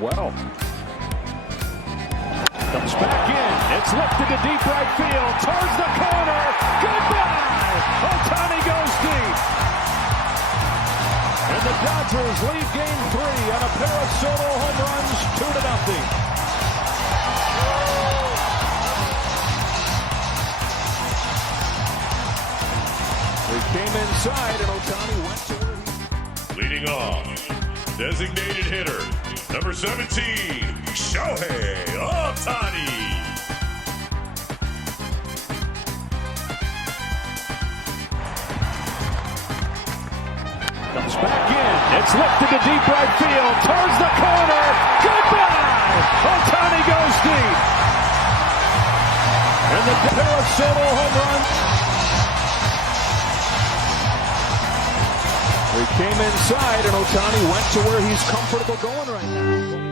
well. Comes back in. It's lifted to deep right field. Towards the corner. Goodbye. Ohtani goes deep. And the Dodgers lead game 3 on a pair of solo home runs, 2-0. They came inside and Ohtani went to where he... Leading off, designated hitter, number 17, Shohei Ohtani. Comes back in. It's lifted to deep right field. Towards the corner. Goodbye. Ohtani goes deep. And the pair of solo home runs. They came inside and Ohtani went to where he's comfortable going right now.